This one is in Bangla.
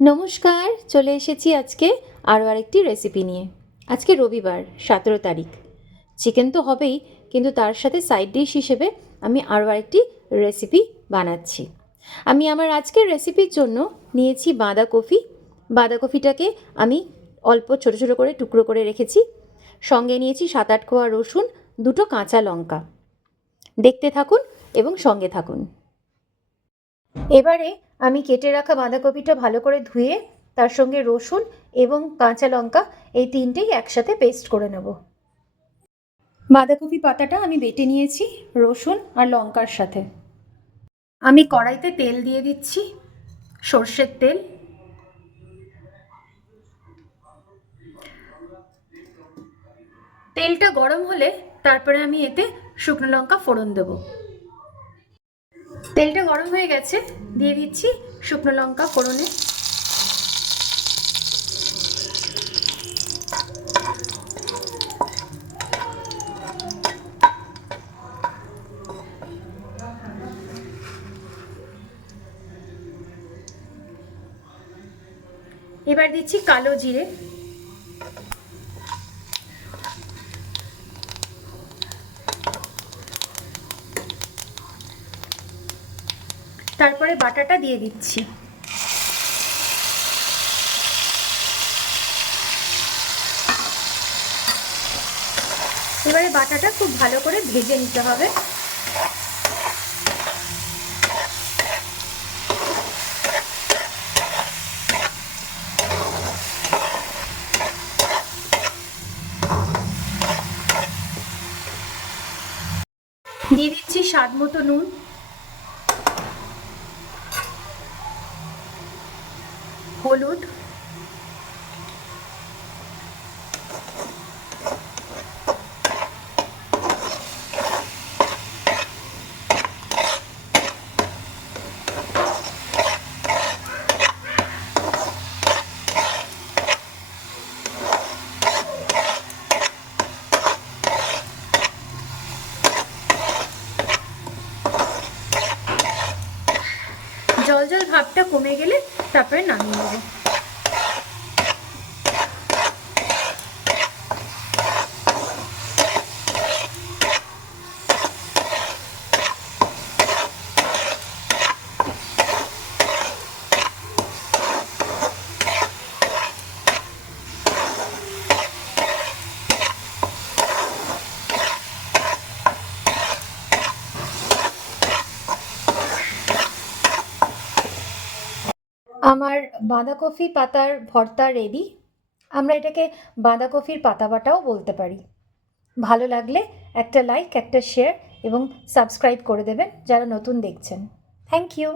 নমস্কার, চলে এসেছি আজকে আরও আরেকটি রেসিপি নিয়ে। আজকে রবিবার 17 তারিখ। চিকেন তো হবেই, কিন্তু তার সাথে সাইড ডিশ হিসেবে আমি আরও আরেকটি রেসিপি বানাচ্ছি। আমি আমার আজকের রেসিপির জন্য নিয়েছি বাঁধাকপি। বাঁধাকপিটাকে আমি অল্প ছোট ছোট করে টুকরো করে রেখেছি। সঙ্গে নিয়েছি 7-8 কোয়া রসুন, 2টো কাঁচা লঙ্কা। দেখতে থাকুন এবং সঙ্গে থাকুন। এবারে আমি কেটে রাখা বাঁধাকপিটা ভালো করে ধুয়ে তার সঙ্গে রসুন এবং কাঁচা লঙ্কা এই তিনটেই একসাথে পেস্ট করে নেব। বাঁধাকপি পাতাটা আমি বেটে নিয়েছি রসুন আর লঙ্কার সাথে। আমি কড়াইতে তেল দিয়ে দিচ্ছি, সর্ষের তেল। তেলটা গরম হলে তারপরে আমি এতে শুকনো লঙ্কা ফোড়ন দেব। তেলটা গরম হয়ে গেছে, দিয়ে দিচ্ছি শুকনো লঙ্কা ফোড়নে। এবার দিচ্ছি কালো জিরে, তারপরে বাটাটা দিয়ে দিচ্ছি। এবারে বাটাটা খুব ভালো করে ভেজে নিতে হবে। দিয়ে দিচ্ছি স্বাদ মতো নুন, হলুদ, জল জল ভাবটা কমে গেলে তারপরে নামিয়ে নেব। আমার বাঁধাকপি পাতার ভর্তা রেডি। আমরা এটাকে বাঁধাকপির পাতা বাটাও বলতে পারি। ভালো লাগলে একটা লাইক, একটা শেয়ার এবং সাবস্ক্রাইব করে দেবেন যারা নতুন দেখছেন। Thank you.